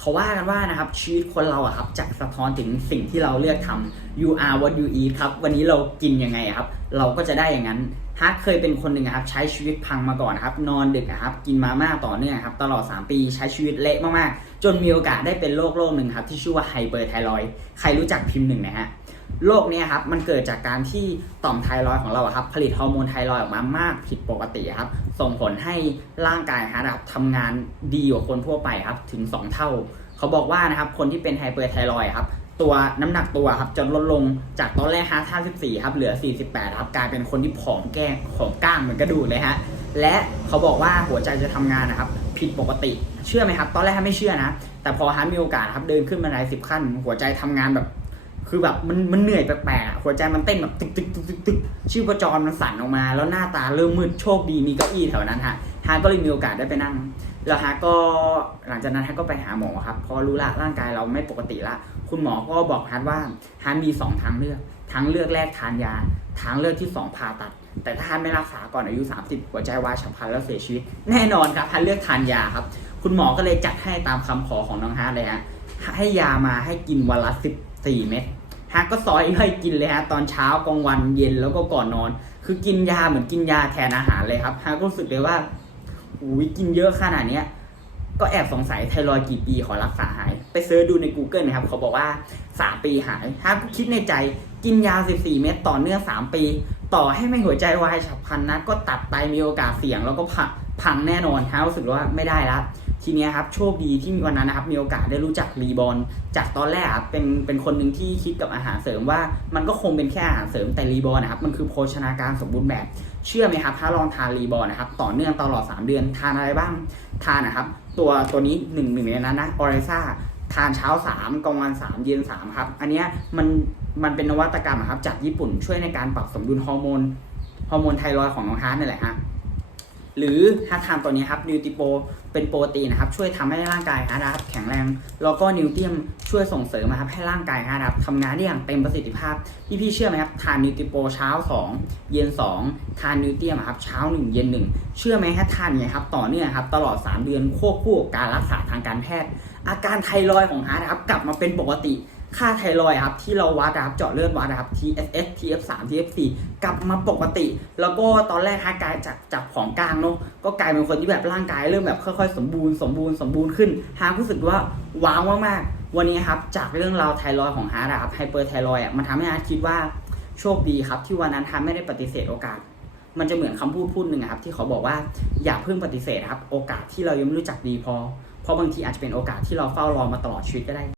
เขาว่ากันว่านะครับชีวิตคนเราอะครับจะสะท้อนถึงสิ่งที่เราเลือกทำ you are what you eat ครับ วันนี้เรากินยังไงอะครับ เราก็จะได้อย่างนั้นฮาร์ดเคยเป็นคนหนึ่งครับใช้ชีวิตพังมาก่อนครับ นอนดึกครับกินมาม่าต่อเนื่องครับตลอด 3 ปีใช้ชีวิตเละมากๆ จนมีโอกาสได้เป็นโรคโรคหนึ่งครับที่ชื่อว่าไฮเปอร์ไทรอยใครรู้จักพิมพ์หนึ่งนะฮะโรคนี้ครับมันเกิดจากการที่ต่อมไทรอยด์ของเราครับผลิตฮอร์โมนไทรอยด์ออกมามากผิดปกติครับส่งผลให้ร่างกายครับทำงานดีกว่าคนทั่วไปครับถึง 2 เท่า เขาบอกว่านะครับคนที่เป็นไฮเปอร์ไทรอยด์ครับ ตัวน้ำหนักตัวครับจะลดลงจากตอนแรกฮะ54ครับเหลือ 48ครับกลายเป็นคนที่ผอมแก้งผอมก้างเหมือนกระดูกเลยฮะและเขาบอกว่าหัวใจจะทำงานนะครับ ผิดปกติเชื่อไหมครับ ตอนแรกฮะไม่เชื่อนะ แต่พอฮันมีโอกาสครับเดินขึ้นบันไดสิบขั้น หัวใจทำงานแบบ คือแบบมันมันเหนื่อยแปลกๆหัวใจมันเต้นแบบตึกตึกตึกตึกตึกชีพจรมันสั่นออกมา แล้วหน้าตาเริ่มมืดโชคดีมีเก้าอี้แถวนั้นฮะาร์ก็เลยมีโอกาสได้ไปนั่ง แล้วฮาร์ก็หลังจากนั้นฮาร์ก็ไปหาหมอครับพอรู้ละร่างกายเราไม่ปกติละ คุณหมอก็บอกฮาร์ว่าฮาร์มีสองทางเลือก ทางเลือกแรกทานยา ทางเลือกที่สองผ่าตัด แต่ถ้าฮาร์ไม่รักษาก่อนอายุ 30 หัวใจวายฉับพลันแล้วเสียชีวิต แน่นอนครับฮาร์เลือกทานยาครับ คุณหมอก็เลยจัดให้ตามคำขอของน้องฮาร์เลยฮะ ให้ยามาให้กินวันละ14 เม็ดฮะก็ซอยย่อยกินเลยฮะตอนเช้ากลางวันเย็นแล้วก็ก่อนนอน คือกินยาเหมือนกินยาแทนอาหารเลยครับฮะก็รู้สึกเลยว่า อุ้ยกินเยอะขนาดเนี้ยก็แอบสงสัยไทรอยด์กี่ปีขอรักษาหาย ไปเซิร์ชดูใน Google นะครับ เขาบอกว่า 3 ปีหายฮะก็คิดในใจกินยา 14 เม็ดต่อเนื่อง3 ปี ต่อให้ไม่หัวใจวายฉับพลันนะ ก็ตัดไตมีโอกาสเสี่ยงแล้วก็พัง พังแน่นอนฮะรู้สึกว่าไม่ได้แล้วทีนี้ครับโชคดีที่วันนั้นนะครับมีโอกาสได้รู้จักรีบอลจากตอนแรกครับเป็นเป็นคนหนึ่งที่คิดกับอาหารเสริมว่ามันก็คงเป็นแค่อาหารเสริมแต่รีบอลนะครับมันคือโภชนาการสมบูรณ์แบบ เชื่อไหมครับ ถ้าลองทานรีบอลนะครับต่อเนื่องตลอด 3 เดือนทานอะไรบ้างทานนะครับ ตัวตัวนี้หนึ่งหนึ่งในนั้นนะออเรซ่าทานเช้า 3กลางวัน 3 เย็น3ครับอันเนี้ยมันมันเป็นนวัตกรรมอะครับจากญี่ปุ่นช่วยในการปรับสมดุลฮอร์โมนฮอร์โมนไทรอยของน้องฮาร์ดนี่แหละฮะ หรือถ้าทานตัวนี้ครับนิวติโปเป็นโปรตีนนะครับช่วยทำให้ร่างกายฮาร์ดครับแข็งแรง แล้วก็นิวเทียมช่วยส่งเสริมนะครับให้ร่างกายฮาร์ดครับทำงานได้อย่างเต็มประสิทธิภาพพี่พี่ๆเชื่อไหมครับทานนิวติโปเช้า 2 เย็น 2 ทานนิวเทียมครับเช้า 1 เย็น 1 เชื่อไหมฮะทานเนี่ยครับต่อเนื่องครับตลอด 3 เดือนควบคู่กับการรักษาทางการแพทย์ อาการไทรอยด์ของฮาร์ดครับกลับมาเป็นปกติ ค่าไทรอยครับที่เราวัดนะครับเจาะเลือดวัดนะครับ TSH TF3 TF4 กลับมาปกติ แล้วก็ตอนแรกฮาร์กลายจากจากของกลางเนาะก็กลายเป็นคนที่แบบร่างกายเริ่มแบบค่อยๆ สมบูรณ์สมบูรณ์สมบูรณ์ขึ้นฮาร์รู้สึกว่าว้าวมากๆวันนี้ครับจากเรื่องราวไทรอยของฮาร์ดอะครับไฮเปอร์ไทรอยด์อะมันทำให้ฮาร์คิดว่าโชคดีครับที่วันนั้นฮาร์ไม่ได้ปฏิเสธโอกาส มันจะเหมือนคำพูดพูดหนึ่งครับที่เขาบอกว่าอย่าเพิ่งปฏิเสธครับโอกาสที่เรายังไม่รู้จักดีพอเพราะบางทีอาจจะเป็นโอกาสที่เราเฝ้ารอมาตลอดชีวิตก็ได้